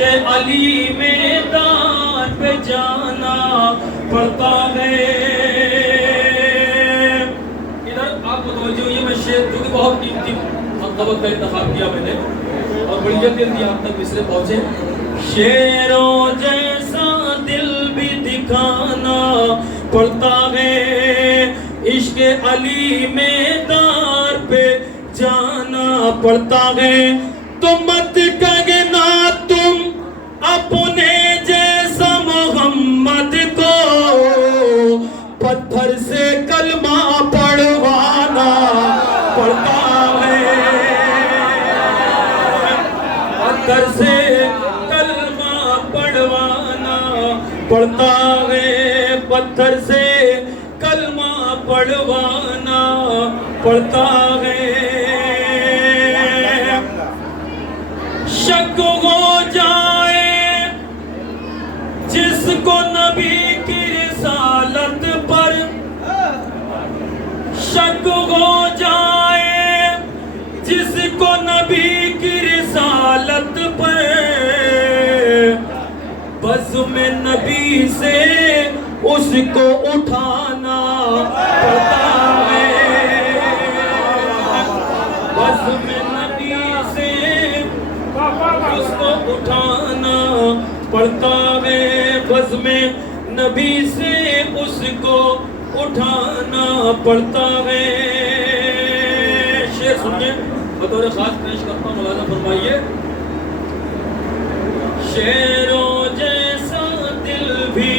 عشق علی میدان پہ جانا پڑتا ہے. ادھر آپ متوجہ ہوئیے، میں شعر جو کہ بہت قیمتی منطبق کا انتخاب کیا میں نے اور بڑی جلدی آپ تک مصرے پہنچے. شیروں جیسا دل بھی دکھانا پڑتا ہے، عشق علی میدان پہ جانا پڑتا ہے. تو مت کہنا تم اپنے جیسا محمد کو، پتھر سے کلمہ پڑھوانا پڑتا ہے. پتھر سے کلمہ پڑھوانا پڑتا ہے، پتھر سے کلمہ پڑھوانا پڑتا ہے. شک ہو جائے جس کو نبی کی رسالت پر، شک ہو جائے جس کو نبی کی رسالت پر، بزم نبی سے اس کو اٹھانا پڑتا ہے. بزم نبی سے اس کو اٹھانا پڑتا ہے، بزم نبی سے اس کو اٹھانا پڑتا ہے. شعر سنیے، بطور خاص پیش کرتا ہوں، ملاحظہ فرمائیے. شیروں جیسا دل بھی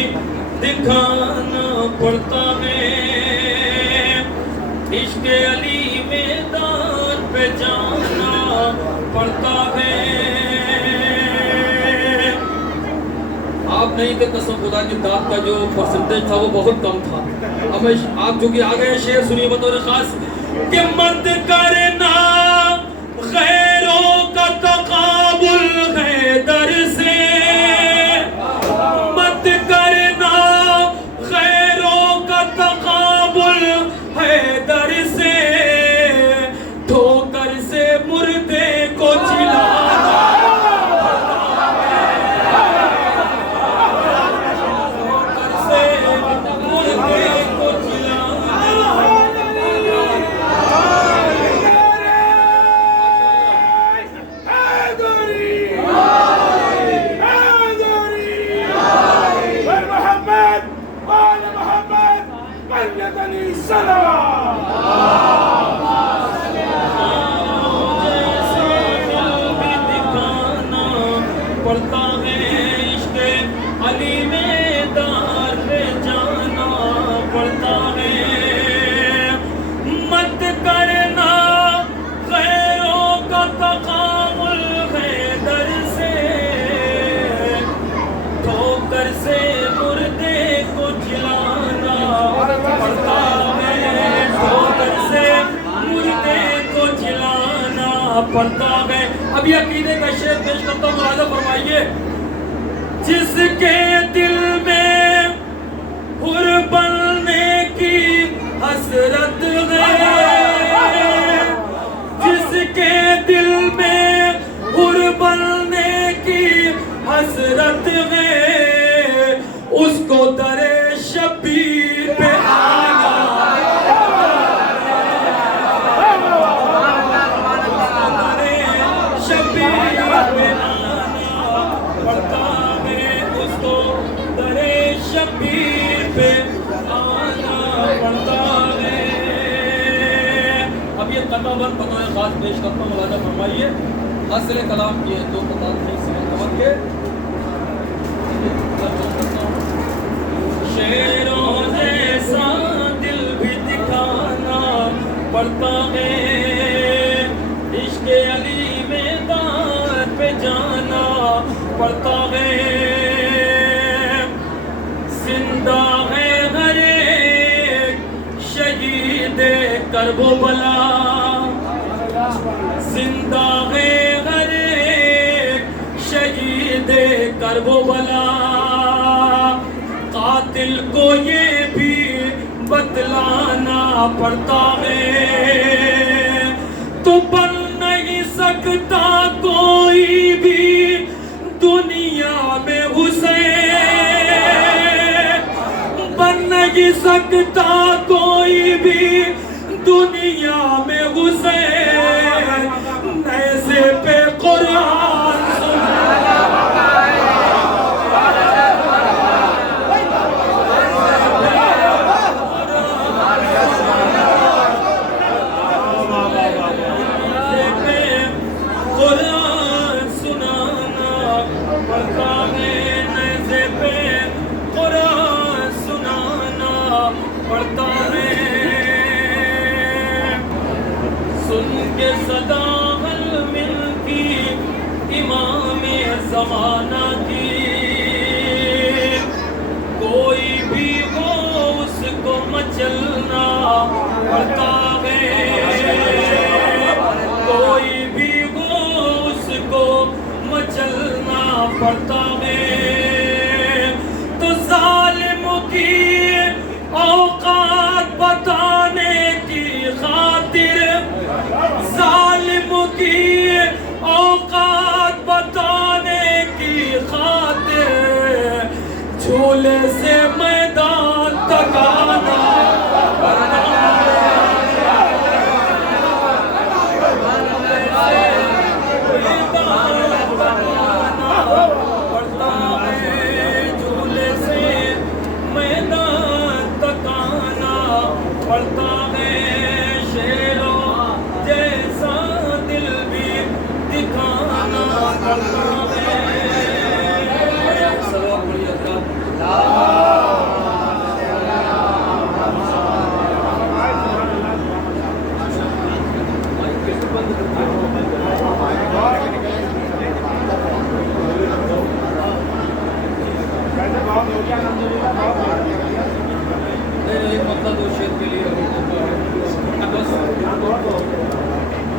دکھانا پڑتا ہے، عشق علی میدان پہ جانا پڑتا ہے. آپ نہیں کہ قسم خدا کی داد کا جو پرسنٹیج تھا وہ بہت کم تھا. اب آپ جو کہ آگئے شعر سنیے بطور خاص. کہ مت کرنا غیروں کا تقابل حیدر سے، مت کرنا غیروں کا تقابل حیدر سے، ٹھوکر سے مردے کو جلانا پڑتا ہے، عشق علی میدان پہ جانا پڑتا ہے. مت کرنا غیروں کا تقابل حیدر سے، ٹھوکر سے مردے کو جلانا پڑتا ہے، ٹھوکر سے مردے کو جلانا پڑتا ہے. اب یہ عقیدے کا شعر پیش کرتا ہوں، ملاحظہ فرمائیے. جس کے دل میں حر بننے کی حسرت ہے، جس کے دل میں حر بننے کی حسرت ہے، اس کو در شبیر پہ آنا شبیر پہ آنا پڑتا ہے. اب یہ قطع بند بطور خاص پیش کرتا ہوں، ملاحظہ فرمائیے. اصل کلام کی ہے دو قطع سمجھ کے. شیروں جیسا دل بھی دکھانا پڑتا ہے، عشق علی میدان پہ جانا پڑتا ہے. زندہ ہے ہر ایک شہید کربلا، زندہ ہے ہر ایک شہید کربلا. قاتل کو یہ بھی بتلانا پڑتا ہے، تو بن نہیں سکتا کوئی بھی دنیا سکتا کوئی بھی دنیا میں حسین نیزے پہ قرآن صدا حل ملتی امام زمانہ کی کوئی بھی ہو اس کو مچلنا پڑتا ہے کوئی بھی ہو اس کو مچلنا پڑتا ہے تو ظالم کی اوقات بتانے کی خاطر ظالم کی اوقات بتانے کی خاطر جھولے سے میدان تک آنا پڑتا ہے جھولے سے میدان تک آنا پڑتا ہے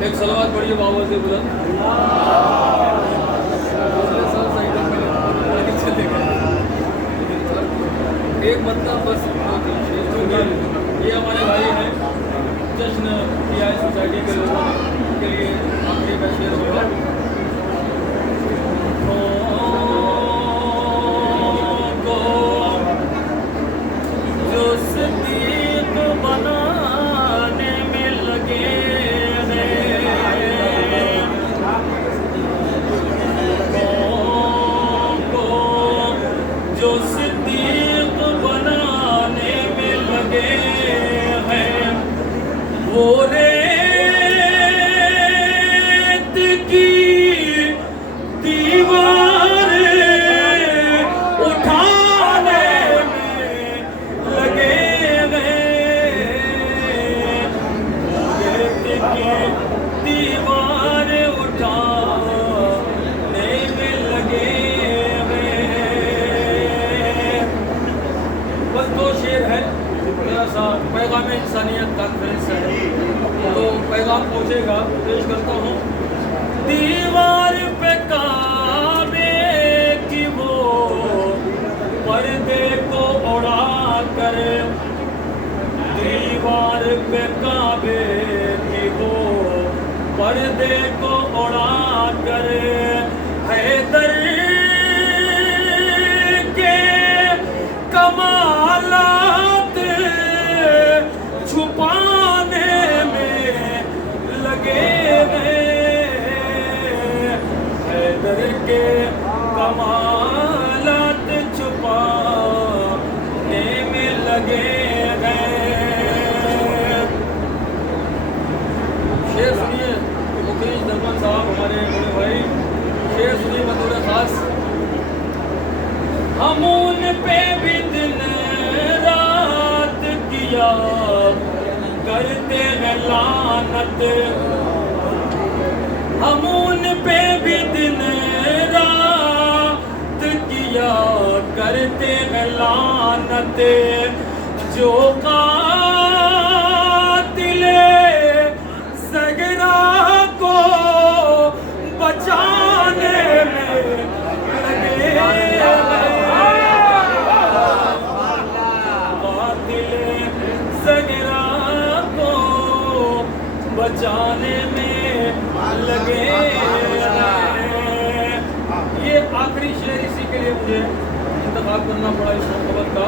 ایک صلوات پڑھیے بابا سے بلند ایک مطلب بس یہ ہمارے بھائی ہیں جشن کیا ہے سوسائٹی کے لوگوں کے لیے آخری کا شعر ہوگا جو صدیق بنانے میں لگے جو صدیق بنانے میں لگے ہیں وہ ریت کی دیوار اٹھانے میں لگے ہیں ریت کی دیوار اٹھانے میں لگے پیغام انسانیت کانفرنس ہے تو پیغام پہنچے گا پیش کرتا ہوں دیوار پہ کعبے کی وہ پردے کو اڑا کر دیوار پہ کعبے کی وہ پردے کو اڑا کر حیدر کے کمالات چھپانے میں لگے ہیں حیدر کے کمالات چھپانے میں لگے ہیں شعر سنیے مکیش درمن صاحب ہمارے بڑے بھائی شعر سنیے بطور خاص ہم ان پہ بھی دن رات کیا کرتے ہیں لعنت ہم ان پہ بھی دن رات کیا کرتے ہیں لعنت جو قاتل سگرا کو بچانے میں لگے بچانے میں لگے یہ آخری شعر اسی کے لیے مجھے انتخاب کرنا پڑا اس مرتبہ کا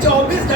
24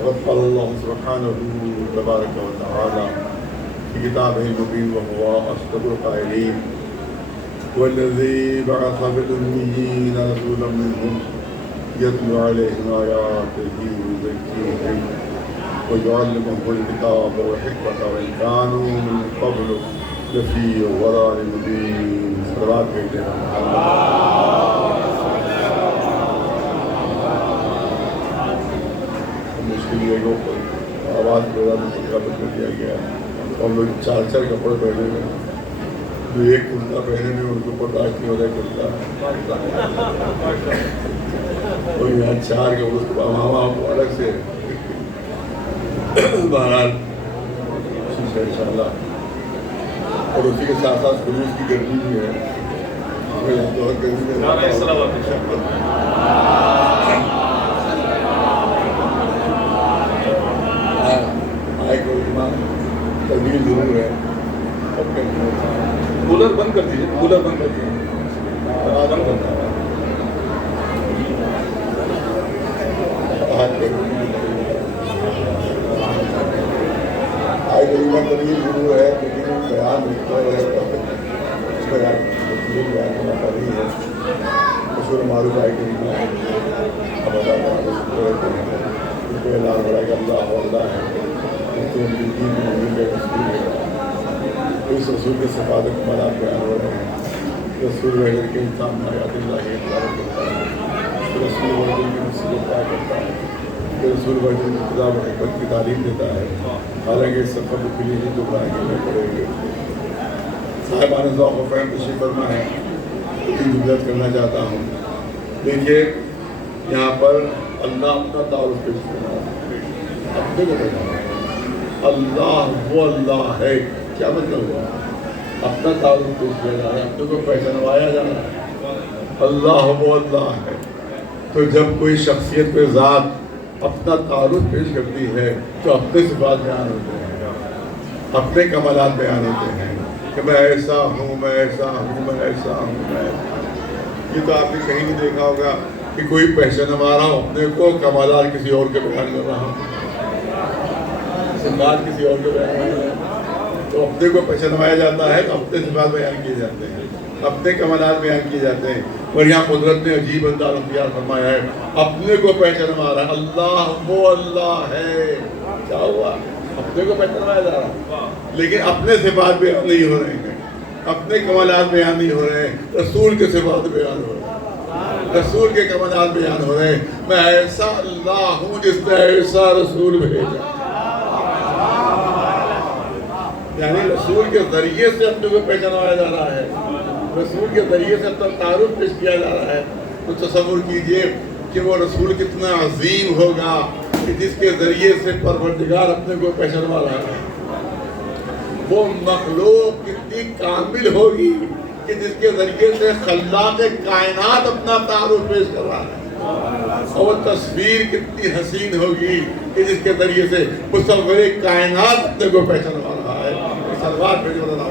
وقال الله سبحانه تبارك وتعالى في كتابه المبين وهو أصدق القائلين والذي بعث بالأميين رسولا منهم يتلو عليهم آياته ويزكيهم ويعلمهم الكتاب والحكمة وإن كانوا من قبل لفي ضلال مبين. صلوات على آواز پیدا کر دیا گیا اور لوگ چار چار کپڑے پہنے ہوئے، جو ایک کرتا پہنے میں ان کے اوپر داغ نہیں ہو رہا کرتا، اور یہاں چار کے اس کو آپ الگ سے بہرحال انشاءاللہ اور اسی کے ساتھ ساتھ خلوص کی گرمی بھی ہے. تو ہر گرمی میں آئے کو ایمان تبدیل ضرور ہے. کولر بند کر دیجیے, کولر بند کر دیجیے. بند کرتا ہے. آئے کو ایمان تبدیل ضرور ہے, لیکن بیان بیان ہونا پڑی ہے. مشہور معروف آئے کو ایمان اب اعلان ہو رہا ہے کہ اللہ ہے اس رسول کے صفات کمالات بیان ہو رہے ہیں. رسول وحید کے انسان حیات اللہ رسول وحید کی مصیبت پایا کرتا ہے. رسول وحید ابتدا و حکمت کی تعلیم دیتا ہے. حالانکہ اس سفر کے لیے جو دعائیں کرنے پڑیں گے. صاحبان ذوق و فہم تشریف فرما ہے, اتنی جملت کرنا چاہتا ہوں. دیکھیے یہاں پر اللہ اپنا تعارف پیش کرنا ہے, اپنے کو پہچانا ہے. اللہ وہ اللہ ہے, کیا مطلب ہے؟ اپنا تعارف پیش کیا جا رہا ہے, اپنے کو پہچانوایا جا رہا ہے. اللہ وہ اللہ ہے. تو جب کوئی شخصیت کوئی ذات اپنا تعارف پیش کرتی ہے تو اپنے صفات بیان ہوتے ہیں, اپنے کمالات بیان ہوتے ہیں کہ میں ایسا ہوں, میں ایسا ہوں, میں ایسا ہوں, میں. یہ تو آپ نے کہیں نہیں دیکھا ہوگا کہ کوئی پہچانوا رہا ہو اپنے کو, کمالات کسی اور کے بیان کر رہا ہوں, صفات کسی اور کے بیان کر رہا ہوں. تو اپنے کو پہچانوایا جاتا ہے تو اپنے صفات بیان کیے جاتے ہیں, اپنے کمالات بیان کیے جاتے ہیں. اور یہاں قدرت نے عجیب انداز اختیار فرمایا ہے, اپنے کو پہچانوا رہا ہے. اللہ وہ اللہ ہے. کیا ہوا؟ اپنے کو پہچانوایا جا رہا ہے, لیکن اپنے صفات بیان نہیں ہو رہے ہیں, اپنے کمالات بیان نہیں ہو رہے ہیں. رسول کے صفات بیان ہو رہے ہیں, رسول کے کمالات بیان ہو رہے ہیں. میں ایسا اللہ ہوں جس نے ایسا رسول بھیجا. یعنی رسول کے ذریعے سے اپنے کو پہچانوایا جا رہا ہے, رسول کے ذریعے سے اپنا تعارف پیش کیا جا رہا ہے. تو تصور کیجئے کہ وہ رسول کتنا عظیم ہوگا کہ جس کے ذریعے سے پروردگار اپنے کو پہچانوا رہا ہے. وہ مخلوق کتنی کامل ہوگی کہ جس کے ذریعے سے خلاق کائنات اپنا تعارف پیش کر رہا ہے. اور وہ تصویر کتنی حسین ہوگی کہ جس کے ذریعے سے مصور کائنات اپنے کو پہچانوا رہا ہے. سلوات بھیجو اللہ.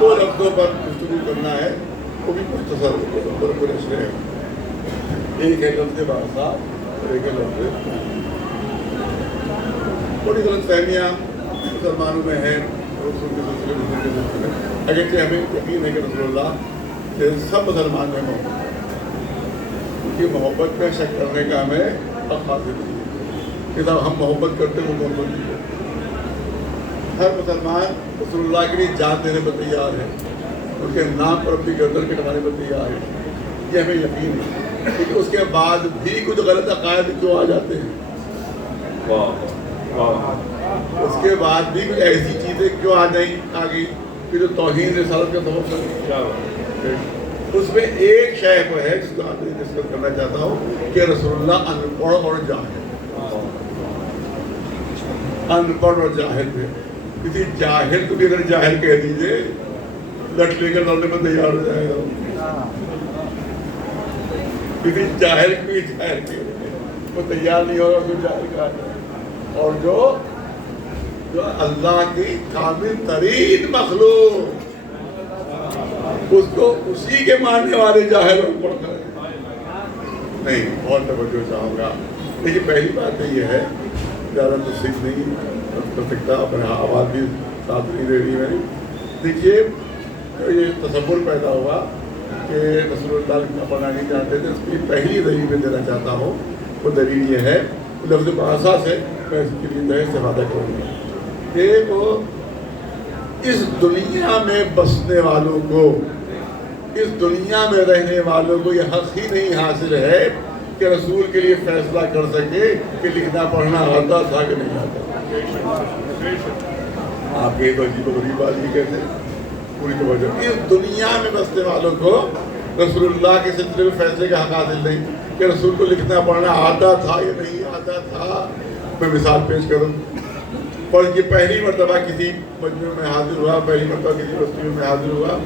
دو لفظوں پر گفتگو کرنا ہے, وہ بھی مختصر ہے. ایک ہے لفظ بادشاہ اور ایک ہے لفظ. بڑی غلط فہمیاں مسلمانوں میں ہیں رسول کے سلسلے میں. اگرچہ ہمیں یقین ہے کہ رسول اللہ سے سب مسلمان میں محبت, ان کی محبت میں شک کرنے کا ہمیں حق حاصل نہیں ہے کہ صاحب ہم محبت کرتے ہیں وہ محبت نہیں ہے. ہر مسلمان رسول اللہ کے لیے جان دینے پر تیار ہے, ان کے نام پر اپنی گردن کٹوانے پر تیار ہے, یہ ہمیں یقین ہے. لیکن اس کے بعد بھی کچھ غلط عقائد جو آ جاتے ہیں, اس کے بعد بھی کچھ ایسی چیزیں کیوں آ گئی کہ جو توہین رسالت کا سبب بنے. اس میں ایک شے کو ہے جس کو آپ نے ڈسکس کرنا چاہتا ہوں کہ رسول اللہ ان پڑھ اور جاہل, ان پڑھ اور جاہل تھے. کسی جاہل کو بھی اگر جاہل کہہ دیجئے لٹ لے کر لڑنے میں تیار ہو جائے گا. کسی جاہل کو بھی جاہل کہہ دیجئے وہ تیار نہیں ہوگا کوئی جاہل کہا جائے. اور جو اللہ کی کامل ترین مخلوق اس کو اسی کے ماننے والے جاہل اور پڑھ کر نہیں. بہت توجہ چاہوں گا. لیکن پہلی بات تو یہ ہے زیادہ تصدیق نہیں کر سکتا, اپنے آواز بھی ساتھ نہیں دے رہی میری. دیکھیے یہ تصور پیدا ہوا کہ رسول اللہ اپنا نہیں جانتے تھے. اس کی پہلی دلیل میں دینا چاہتا ہوں, وہ دلیل یہ ہے لفظ بادشاہ سے میں اس کے لیے استفادہ کروں گا کہ وہ اس دنیا میں بسنے والوں کو, اس دنیا میں رہنے والوں کو یہ حق ہی نہیں حاصل ہے کہ رسول کے لیے فیصلہ کر سکے کہ لکھنا پڑھنا آتا تھا کہ نہیں آتا. آپ کے تو عجیب و غریب بات یہ کیسے پوری توجہ. اس دنیا میں بسنے والوں کو رسول اللہ کے سلسلے میں فیصلے کا حق حاصل نہیں کہ رسول کو لکھنا پڑھنا آتا تھا یا نہیں آتا تھا. میں مثال پیش کروں. اور یہ پہلی مرتبہ کسی مجمع میں حاضر ہوا, پہلی مرتبہ کسی بستی میں حاضر ہوا,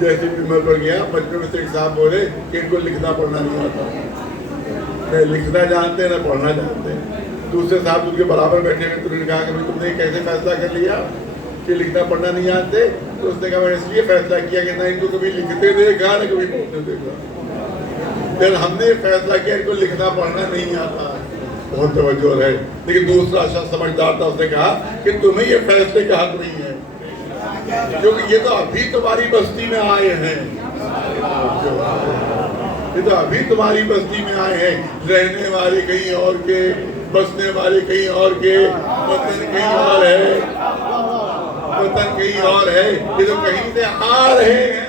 جیسے ممبر پر گیا مجمع میں سے ایک صاحب بولے کہ ان کو لکھنا پڑھنا نہیں آتا, نہ لکھنا جانتے نہ پڑھنا جانتے. دوسرے صاحب ان کے برابر بیٹھے ہوئے, تو انہوں نے کہا کہ تم نے کیسے فیصلہ کر لیا کہ لکھنا پڑھنا نہیں جانتے؟ تو اس نے کہا میں نے اس لیے فیصلہ کیا کہ نہ ان کو کبھی لکھتے دیکھا نہ کبھی پڑھتے دیکھا. پھر ہم نے فیصلہ کیا ان کو لکھنا پڑھنا نہیں آتا. بہت توجہ ہے. لیکن دوسرا شخص سمجھدار تھا, اس نے کہا کہ تمہیں یہ فیصلے کا حق نہیں ہے, کیونکہ یہ تو ابھی تمہاری بستی میں آئے ہیں, یہ تو ابھی تمہاری بستی میں آئے ہیں, رہنے والے کہیں اور کے, بسنے والے کہیں اور کے, وطن کہیں اور ہے, وطن کہیں اور ہے, یہ تو کہیں سے آ رہے ہیں.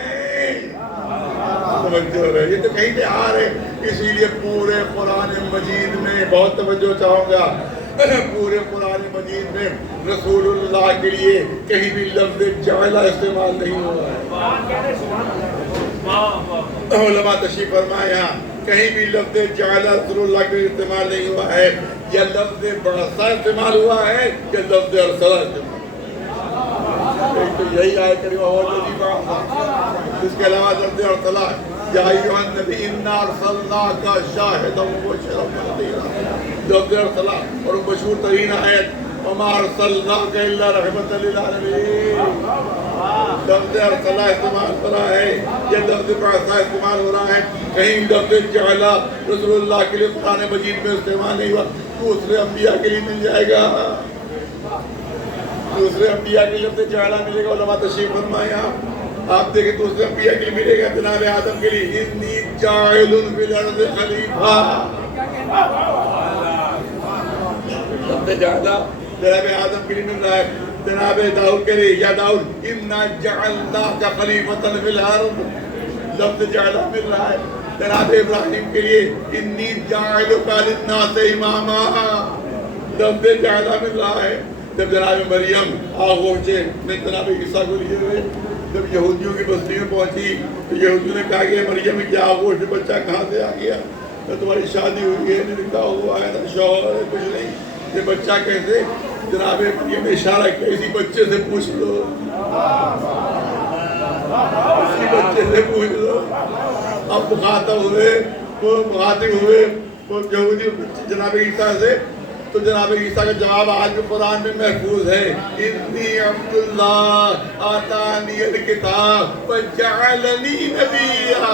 توجہ ہے, یہ تو کہیں سے آ رہے ہیں. اسی لیے پورے قرآن مجید میں بہت توجہ چاہوں گا, پورے قرآن مجید میں رسول اللہ کے لیے کہیں بھی لفظ جعلہ استعمال نہیں ہوا ہے. علماء تشریف فرمائے یہاں کہیں بھی لفظ جعلہ رسول اللہ کے لیے استعمال نہیں ہوا ہے, یا لفظ بعثہ استعمال ہوا ہے, یا لفظ ارسلہ استعمال. ایک تو یہی آئے کریم اور اس کے علاوہ لفظ ارسلہ, یا ایھا النبی انا ارسلناک شاہدا ومبشرا ونذیرا, لفظ ارسلہ. اور مشہور ترین آیت وما ارسلناک الا رحمۃ للعالمین, لفظ ارسلہ استعمال ہو رہا ہے, یہ لفظ بعثہ استعمال ہو رہا ہے. کہیں لفظ جعلہ رسول اللہ کے لیے قرآن مجید میں استعمال نہیں ہوا. دوسرے انبیاء کے لیے مل جائے گا, دوسرے انبیاء کے لفظ جعلہ ملے گا. علماء تشریف فرمائے آپ دیکھیں دوسرے انبیاء کے لیے ملے گا. جناب آدم کے لیے انی جاعل فی الارض خلیفہ, لفظ جعلہ جناب آدم کے لیے مل رہا ہے. جناب داؤد کے لیے یا داؤد انا جعلناک خلیفۃ فی الارض, لفظ جعلہ مل رہا ہے. جناب ابراہیم کے لیے انی جاعلک للناس اماما, لفظ جعلہ مل رہا ہے. جب جناب مریم آغوشے میں جناب عیسیٰ کو لیے ہوئے جب یہودیوں کی بستی میں پہنچی تو یہودیوں نے کہا کہ مریم کیا آغوش بچہ کہاں سے آ گیا, تو تمہاری شادی ہوئی ہے, نکاح ہوا ہے, نہ شوہر ہے, کچھ نہیں, یہ بچہ کیسے؟ جناب مریم نے اشارہ کیا اسی بچے سے پوچھ لو, اسی بچے سے پوچھ لو. اب مخاطب ہوئے وہ یہودی جناب عیسیٰ سے, تو جناب عیسیٰ کا جواب آج بھی قرآن میں محفوظ ہے, انی عبداللہ آتانی الکتاب وجعلنی نبیا.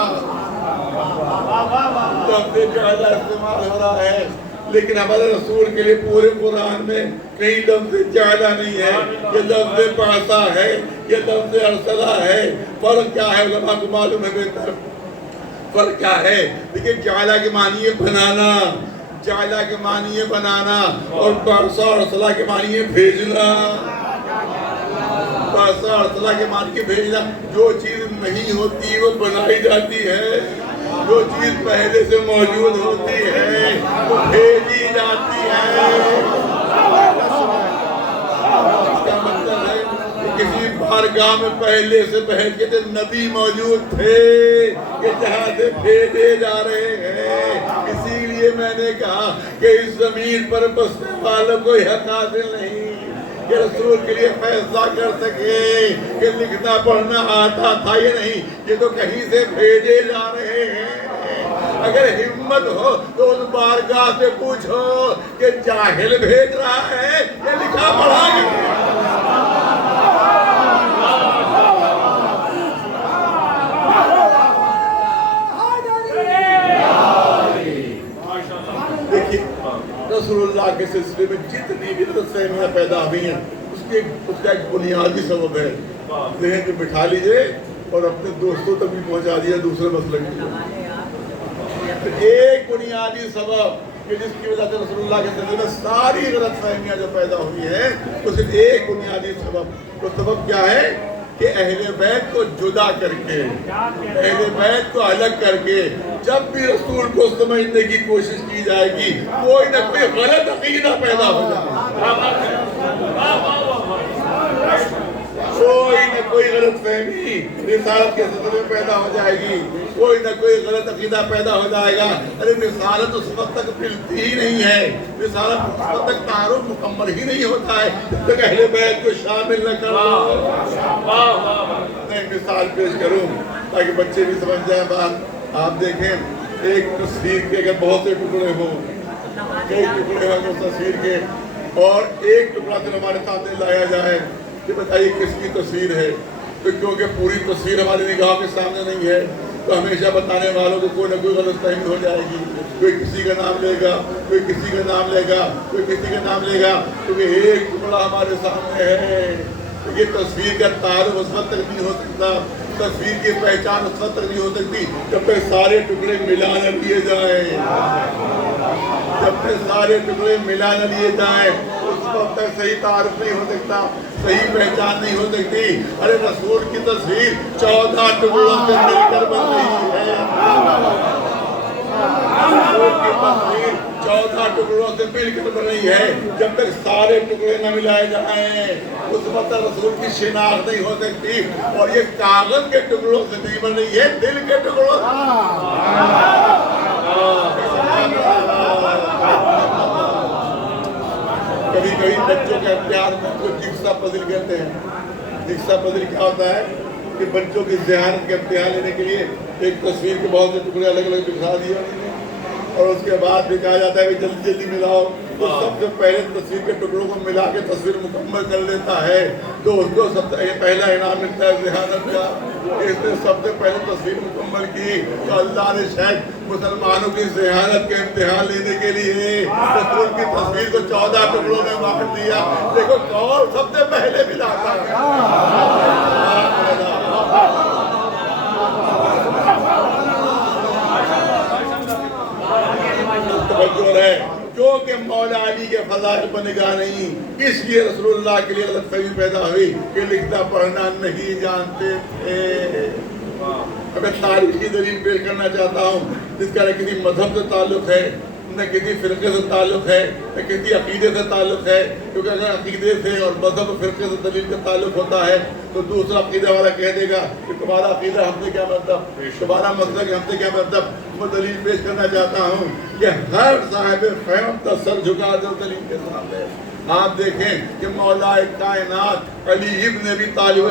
لفظ جعلہ استعمال ہو رہا ہے, لیکن ہمارے رسول کے لیے پورے قرآن میں کہیں لفظ جعلہ نہیں ہے. یہ لفظ بعثہ ہے, یہ لفظ ارسلہ ہے. فرق کیا ہے علماء کو معلوم ہے بہتر, فرق کیا ہے؟ دیکھیں جعلہ کے معنی ہے بنانا, جعلہ کے معنی ہے بنانا, اور بعثہ اور ارسلہ کے معنی ہے بھیجنا. بعثہ اور ارسلہ کے معنی ہے بھیجنا. جو چیز نہیں ہوتی وہ بنائی جاتی ہے, جو چیز پہلے سے موجود ہوتی ہے وہ بھیجی جاتی ہے. اس کا مطلب ہے کہ کسی بارگاہ میں پہلے سے پہلے کے نبی موجود تھے کہ جہاں سے بھیجے جا رہے ہیں. اسی لیے میں نے کہا کہ اس زمین پر بسنے والوں کو حق حاصل نہیں کہ رسول کے لیے فیصلہ کر سکے کہ لکھنا پڑھنا آتا تھا یا نہیں. یہ تو کہیں سے بھیجے جا رہے ہیں. اگر ہمت ہو تو ان بارگاہ سے پوچھو کہ جاہل بھیج رہا ہے یا لکھا پڑھا ہے. دیکھیے رسول اللہ کے سلسلے میں جتنی بھی غلط فہمیاں پیدا ہوئی ہیں اس کا ایک بنیادی سبب ہے. ذہن میں بٹھا لیجئے اور اپنے دوستوں تک بھی پہنچا دیا دوسرے مسئلے کی. ایک بنیادی سبب کہ جس کی وجہ سے رسول اللہ کے سلسلے میں ساری غلط فہمیاں جو پیدا ہوئی ہیں تو صرف ایک بنیادی سبب. تو سبب کیا ہے کہ اہل بیت کو جدا کر کے, اہل بیت کو الگ کر کے جب بھی رسول کو سمجھنے کی کوشش کی جائے گی کوئی نہ کوئی غلط عقیدہ پیدا ہو جائے. کوئی نہ کوئی غلط فہمی رسالت کے صدر میں پیدا ہو جائے گی، کوئی نہ کوئی غلط عقیدہ پیدا ہو جائے گا. ارے رسالت اس وقت تک ملتی ہی نہیں ہے، رسالت اس وقت تک تعارف مکمل ہی نہیں ہوتا ہے جب تک اہل بیت کو شامل نہ کرو. میں مثال پیش کروں تاکہ بچے بھی سمجھ جائیں بات. آپ دیکھیں ایک تصویر کے اگر بہت سے ٹکڑے ہوں، کئی ٹکڑے ہوں اس تصویر کے، اور ایک ٹکڑا پھر ہمارے سامنے لایا جائے کہ بتائیے کس کی تصویر ہے، تو کیونکہ پوری تصویر ہماری نگاہ کے سامنے نہیں ہے تو ہمیشہ بتانے والوں کو کوئی نہ کوئی غلط فہمی ہو جائے گی. کوئی کسی کا نام لے گا، کوئی کسی کا نام لے گا، کوئی کسی کا نام لے گا، کیونکہ ایک ٹکڑا ہمارے سامنے ہے. یہ تصویر کا تعارف اس وقت تک نہیں ہو سکتا، تصویر کی پہچان اس وقت تک نہیں ہو سکتی جب تک سارے ٹکڑے ملا نہ لیے جائیں. جب تک سارے ٹکڑے ملا نہ لیے جائیں اس وقت تک صحیح تعارف نہیں ہو سکتا، صحیح پہچان نہیں ہو سکتی. ارے رسول کی تصویر 14 ٹکڑوں سے مل کر بن رہی ہے. رسول کی تصویر 14 ٹکڑوں سے مل کر بن رہی ہے. جب تک سارے ٹکڑے نہ ملائے جائیں اس وقت رسول کی شناخت نہیں ہو سکتی. اور یہ کاغذ کے ٹکڑوں سے نہیں بن رہی ہے، دل کے ٹکڑوں سے. کبھی کبھی بچوں کے امتحان میں کو جگسا پزل کہتے ہیں. جگسا پزل کیا ہوتا ہے کہ بچوں کی ذہانت کے امتحان لینے کے لیے ایک تصویر کے بہت سے ٹکڑے الگ الگ بکھا دیے اور اس کے بعد بھی کہا جاتا ہے کہ جلدی جلدی ملاؤ. تو سب سے پہلے تصویر کے ٹکڑوں کو ملا کے تصویر مکمل کر لیتا ہے تو اس کو سب سے پہلا انعام ملتا ہے ذہانت کا. اس نے سب سے پہلے تصویر مکمل کی تو اللہ نے شاید مسلمانوں کی ذہانت کے امتحان لینے کے لیے رسول کی تصویر کو 14 ٹکڑوں میں بانٹ دیا. دیکھو کون سب سے پہلے ملاتا ہے. کیونکہ مولا علی کے فضائل پر نگاہ نہیں، اس لیے رسول اللہ کے لیے غلط فہمی پیدا ہوئی کہ لکھنا پڑھنا نہیں جانتے تھے. اب میں تاریخی دلیل پیش کرنا چاہتا ہوں جس کا نہ کسی مذہب سے تعلق ہے، نہ کسی فرقے سے تعلق ہے، نہ کسی عقیدے سے تعلق ہے. کیونکہ اگر عقیدے سے اور مذہب فرقے سے دلیل کا تعلق ہوتا ہے تو دوسرا عقیدہ والا کہہ دے گا کہ تمہارا عقیدہ ہم سے کیا مطلب، تمہارا مسلک ہم سے کیا مطلب. میں دلیل پیش کرنا چاہتا ہوں کہ ہر صاحب فہم کا سر جھکا دو دلیل کے سامنے. آپ دیکھیں کہ مولا کائنات علی ابن ابی طالب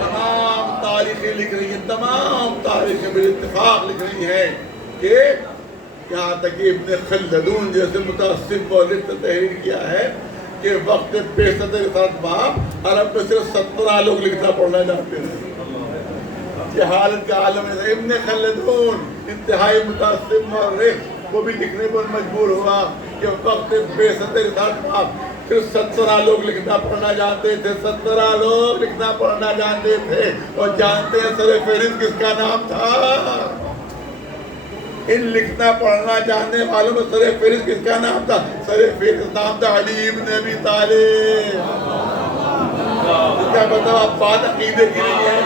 تمام تاریخیں لکھ رہی ہیں، تمام تاریخیں بالاتفاق لکھ رہی ہیں کہ یہاں تک کہ ابن خلدون جیسے متعصب مورخ نے تحریر کیا ہے کہ وقت بعثت کے ساتھ باپ عرب میں صرف 17 لوگ لکھنا پڑھنا جانتے تھے. جہالت کا عالم ہے. ابن خلدون انتہائی متعصب مورخ، وہ بھی لکھنے پر مجبور ہوا کہ وقت بعثت کے ساتھ باپ صرف 17 لوگ لکھنا پڑھنا جانتے تھے. 17 لوگ لکھنا پڑھنا جانتے تھے. اور جانتے ہیں سر فہرست کس کا نام تھا؟ ان لکھنا پڑھنا جاننے والوں میں سر فہرست کس کا نام تھا؟ سر فہرست نام تھا علی ابن ابی طالب. اس کا مطلب اب بات عقیدے کی نہیں ہے،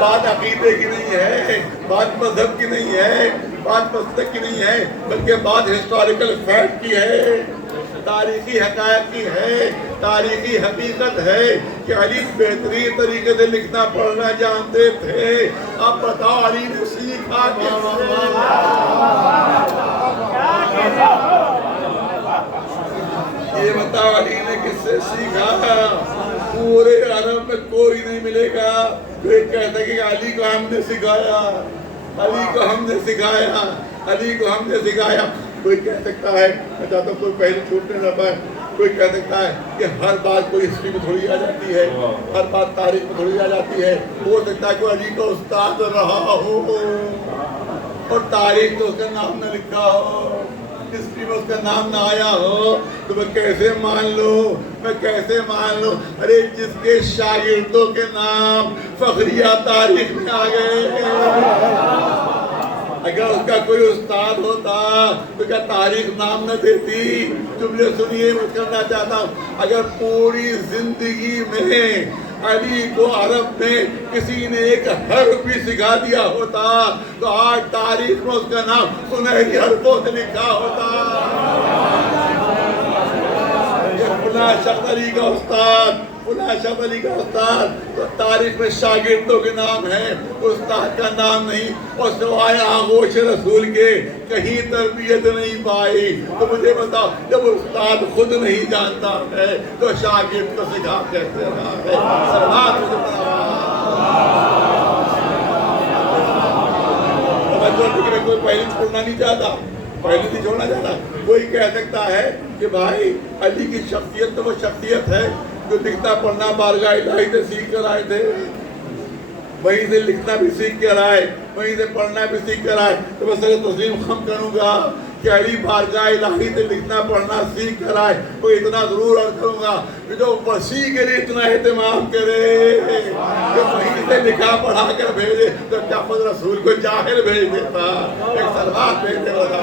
بات عقیدے کی نہیں ہے، بات مذہب کی نہیں ہے، بات مسلک کی نہیں ہے، بلکہ بات ہسٹوریکل فیکٹ کی ہے، تاریخی حقائق کی ہے، تاریخی حقیقت ہے کہ علی بہترین طریقے سے لکھنا پڑھنا جانتے تھے. اب بتاؤ علی نے سیکھا کیسے؟ یہ بتاؤ علی نے کس سے سیکھا؟ پورے عرب میں کوئی نہیں ملے گا کوئی کہتا ہے کہ علی کو ہم نے سکھایا، علی کو ہم نے سکھایا، علی کو ہم نے سکھایا. کوئی کہہ سکتا ہے، میں چاہتا ہوں کوئی پہلے چھوٹنے نہ پائے، کوئی کہہ سکتا ہے کہ ہر بات کوئی ہسٹری میں تھوڑی آ جاتی ہے، ہر بات تاریخ میں تھوڑی آ جاتی ہے. ہو سکتا ہے کوئی علی کا استاد رہا ہو اور تاریخ تو اس کا نام نہ لکھا ہو، ہسٹری میں اس کا نام نہ آیا ہو، تو میں کیسے مان لوں، میں کیسے مان لوں؟ ارے جس کے شاگردوں کے نام فخریہ تاریخ میں آ گئے، اگر اس کا کوئی استاد ہوتا تو کیا تاریخ نام نہ دیتی؟ جملے سنیے، میں کرنا چاہتا ہوں. اگر پوری زندگی میں علی کو عرب میں کسی نے ایک حرف بھی سکھا دیا ہوتا تو آج تاریخ میں اس کا نام سنہری حرفوں سے لکھا ہوتا. فلاں شخص علی کا استاد، فلاں شخص علی کا استاد، تو تاریخ میں شاگردوں کے نام ہے، استاد کا نام نہیں. اور سوائے آغوش رسول کے کہیں تربیت نہیں پائی. تو مجھے بتاؤ جب استاد خود نہیں جانتا ہے تو شاگرد کو سکھا کیسے رہا ہے؟ سلام کوئی پہلے چھوڑنا نہیں چاہتا، پہلے نہیں چھوڑنا چاہتا. کوئی کہہ سکتا ہے کہ بھائی علی کی شخصیت تو وہ شخصیت ہے جو لکھنا پڑھنا بارگاہ الہی سے سیکھ کر آئے تھے، وہیں سے لکھنا بھی سیکھ کر آئے، وہیں سے پڑھنا بھی سیکھ کر آئے. تو میں سر تسلیم خم کروں گا کہ علی بارگاہ الہی سے لکھنا پڑھنا سیکھ کر آئے. تو اتنا ضرور عرض کروں گا کہ جو وسیع کے لیے اتنا اہتمام کرے، جو وہیں سے لکھا پڑھا کر بھیجے، تو کیا خود رسول کو جاہل بھیج دیتا، ایک سلوات بھیج دیتا.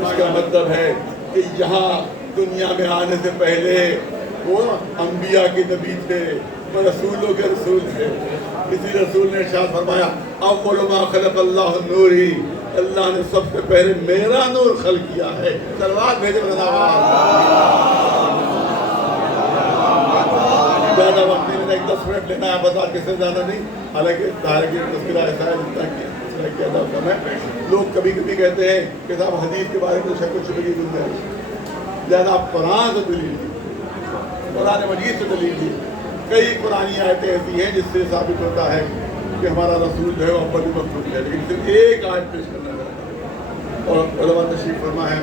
اس کا مطلب ہے کہ یہاں دنیا میں آنے سے پہلے وہ انبیاء کے نبی تھے، وہ رسولوں کے رسول تھے. اسی رسول نے ارشاد فرمایا اول ما خلق اللہ نوری، اللہ نے سب سے پہلے میرا نور خلق کیا ہے. صلوات بھیجے زیادہ وقت نہیں، 10 منٹ لینا ہے بتا کس سے زیادہ نہیں. حالانکہ تذکرہ ایسا ہے جتنا کیا تھا اس میں. لوگ کبھی کبھی کہتے ہیں کہ صاحب حدیث کے بارے میں شک و شبہ کی گنجائش، لہٰذا آپ قرآن سے دلیل دیجیے، قرآن مجید سے دلیل دیجیے. کئی قرآنی آیتیں ایسی ہیں جس سے ثابت ہوتا ہے کہ ہمارا رسول جو ہے وہ اولی مخلوق ہے، لیکن صرف ایک آیت پیش کرنا چاہتا ہوں. اور علماء تشریف فرما ہے،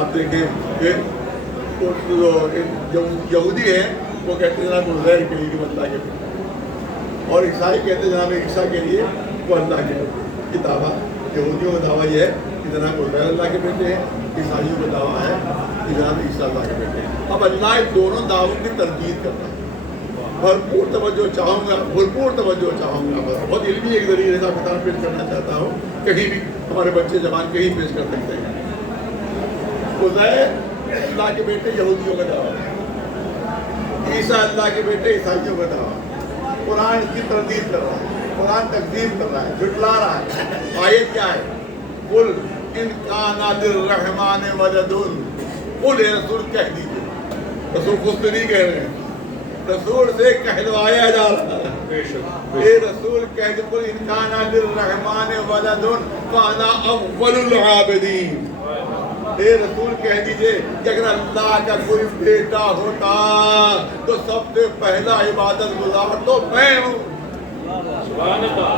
آپ دیکھیں کہ جو یہودی ہیں وہ کہتے ہیں جناب عزیر کے لیے اللہ کے بیٹے، اور عیسائی کہتے ہیں جناب عیسیٰ کے لیے وہ اللہ کے بیٹے. یہ دعویٰ یہودیوں کا دعویٰ یہ ہے کہ جناب عزیر اللہ کے بیٹے ہیں، عیسائیوں کا دعویٰ ہے کہ جناب عیسیٰ اللہ کے بیٹے ہیں. اب اللہ دونوں دعووں کی تردید کرتا ہے. بھرپور توجہ چاہوں گا، بھرپور توجہ چاہوں گا. بہت علمی ایک ذریعے کا کتاب پیش کرنا چاہتا ہوں، کہیں بھی ہمارے بچے زبان کہیں پیش کر سکتے ہیں. عزیر اللہ کے بیٹے یہودیوں کا دعویٰ ہے، عیسیٰ اللہ کے بیٹے عیسائیوں کا دعویٰ ہے. قرآن اس کی تردید کر رہا ہے، قرآن تکذیب کر رہا ہے، جھٹلا رہا ہے. آیت کیا ہے؟ قل ان کان للرحمن ولد، قل اے رسول کہہ دیجیے. رسول خود سے نہیں کہہ رہے ہیں، رسول سے کہلوایا جا رہا ہے. اے رسول کہہ دے قل ان کان للرحمن ولد فانا اول العابدین. اے رسول کہہ دیجئے کہ اگر اللہ کا کوئی بیٹا ہوتا تو سب سے پہلا عبادت گزار تو میں ہوں. سبحان اللہ،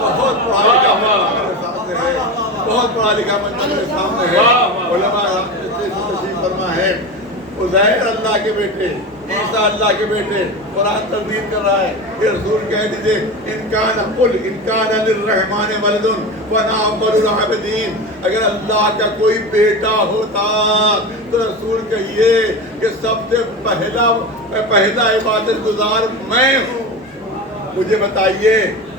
بہت پڑھا لکھا میرے سامنے ہے، بہت پڑھا لکھا میرے سامنے ہے. علماء تشریف فرما ہے عزیر اللہ کے بیٹے، عیسیٰ اللہ کے بیٹے. قرآن تردید کر رہا ہے کہ رسول کہہ دیجئے ان کان للرحمن ولد فانا اول العابدین. اگر اللہ کا کوئی بیٹا ہوتا تو رسول کہیے کہ سب سے پہلا عبادت گزار میں ہوں. مجھے بتائیے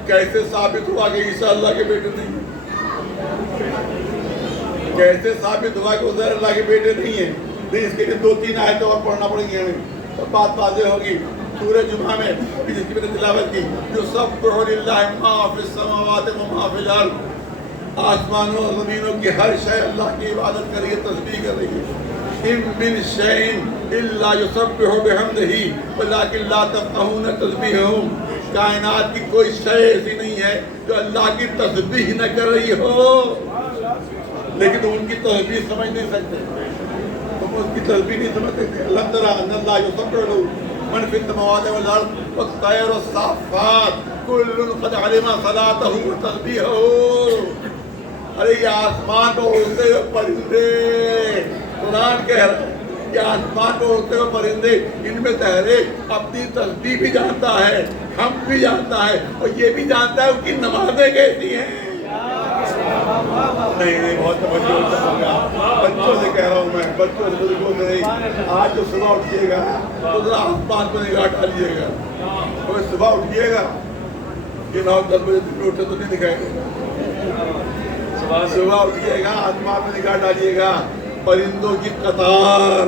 کیسے ثابت ہوا کہ عیسیٰ اللہ کے بیٹے نہیں؟ کیسے ثابت ہوا کہ عزیر اللہ کے بیٹے نہیں ہیں؟ اس کے لیے 2-3 آیتیں اور پڑھنا پڑیں گی ہمیں، تو بات واضح ہوگی. سورہ جمعہ میں جس کی میں نے تلاوت کی، جو سبح للہ ما فی السماوات و ما فی الارض، آسمانوں اور زمینوں کی ہر شے اللہ کی عبادت کر رہی ہے، تسبیح کر رہی ہے. ان من شیء الا یسبح بحمدہ ولکن لا تفقہون تسبیحہم. کائنات کی کوئی شے ایسی نہیں ہے جو اللہ کی تسبیح نہ کر رہی ہو، لیکن تم ان کی تسبیح سمجھ نہیں سکتے، تم اس کی تسبیح نہیں سمجھ سکتے. الم تر ان اللہ یسبح له من فی السماوات والارض والطیر والصافات کل قد علم صلاته وتسبیحه. ارے یہ آسمان پر اڑتے ہوئے پرندے، قرآن کہہ رہا ہے کہ آسمان پر اڑتے ہوئے پرندے، ان میں سے ہر ایک اپنی تسبیح بھی جانتا ہے، ہم بھی جانتا ہے، اور یہ بھی جانتا ہے ان کی نمازیں کیسی ہیں. نہیں بہت توجہ ہوگا. بچوں سے کہہ رہا ہوں میں، بچوں سے بزرگوں سے نہیں. آج جو صبح اٹھیے گا تو ذرا آسمان کو نگاہ ڈالیے گا. تو صبح اٹھیے گا کہ 9-10 بجے دن اٹھے تو نہیں دکھائے گا. صبح اٹھیے گا آسمان میں نگاہ ڈالیے گا، پرندوں کی قطار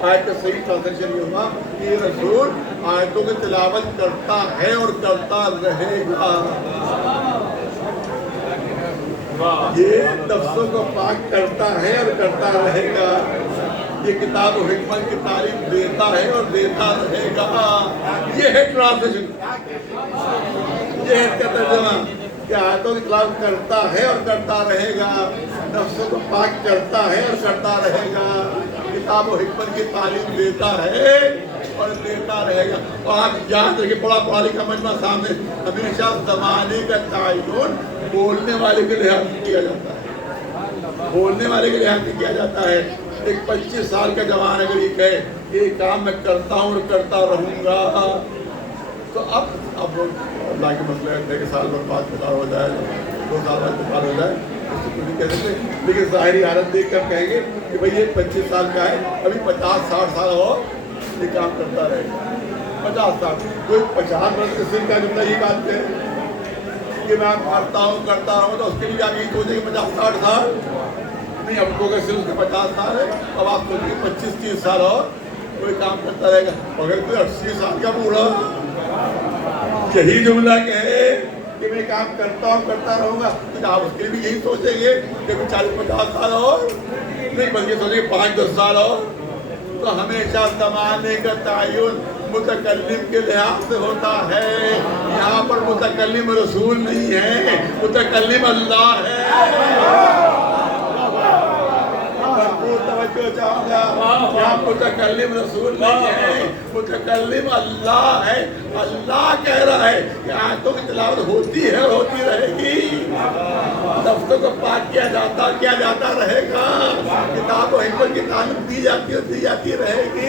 آیت کا صحیح ٹرانسلیشن یہ ہوگا کہ یہ رسول آیتوں کی تلاوت کرتا ہے اور کرتا رہے گا. یہ نفسوں کو پاک کرتا ہے اور کرتا رہے گا. یہ کتاب و حکمت کی تعلیم دیتا ہے اور دیتا رہے گا. یہ ہے ٹرانسلیشن, یہ ہے اس کا ترجمہ کہ آیتوں کی تلاوت کرتا ہے اور کرتا رہے گا, نفسوں کو پاک کرتا ہے اور کرتا رہے گا, کتاب و حکمت کی تعلیم دیتا ہے اور دیتا رہے گا. اور آپ یاد رکھیں, بڑا لکھا مجمع سامنے, ہمیشہ زمانے کا تعین بولنے والے کے لحاظ سے کیا جاتا ہے, بولنے والے کے لحاظ سے کیا جاتا ہے. ایک 25 سال کا جوان اگر یہ کہے کہ یہ کام میں کرتا ہوں اور کرتا رہوں گا, تو اب اللہ کے مسئلہ ہے کہ سال بعد انتقال ہو جائے, 2 سال بعد انتقال ہو جائے, اس کو نہیں کہہ سکتے. لیکن ظاہری حالت دیکھ کر کہیں گے کہ بھئی یہ 25 سال کا ہے, ابھی 50-60 سال اور یہ کام کرتا رہے گا. 50 سال, کوئی 50 برس کے سن کا جملہ یہ بات ہے کہ میں کرتا ہوں تو اس کے لیے آپ یہ سوچیں کہ 50-60 سال نہیں, اب کو صرف اس کے 50 سال ہے, اب آپ سوچیں کہ 25-30 سال اور کوئی کام کرتا رہے گا. اگر کوئی 80 سال کا بوڑھا یہی جملہ کہے کہ میں کام کرتا رہوں گا, تو آپ اس کے لیے بھی یہی سوچیں گے کہ 40-50 سال اور نہیں, بلکہ سوچیں گے 5-10 سال اور. تو ہمیشہ زمانے کا تعین متکلم کے لحاظ سے ہوتا ہے. یہاں پر متکلم رسول نہیں ہے, متکلم اللہ ہے. توجہ چاہوں گا, یہاں متکلم رسول نہیں ہے, متکلم اللہ ہے. اللہ کہہ رہا ہے کہ آیتوں کی تلاوت ہوتی ہے اور ہوتی رہے گی, لفظوں کو پاک کیا جاتا رہے گا, کتاب و حکمت کی تعلیم دی جاتی رہے گی.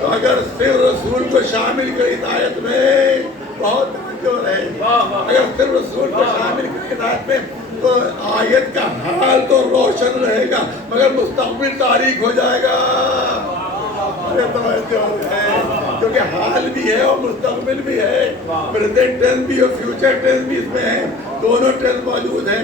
تو اگر صرف رسول کو شامل کر ہدایت میں بہت توجہ رہے, اگر صرف رسول کو شامل کر ہدایت میں تو آیت کا حال تو روشن رہے گا مگر مستقبل تاریک ہو جائے گا. کیونکہ حال بھی ہے اور مستقبل بھی ہے, پریزنٹ ٹینس بھی اور فیوچر ٹینس بھی اس میں ہے, دونوں ٹینس موجود ہیں.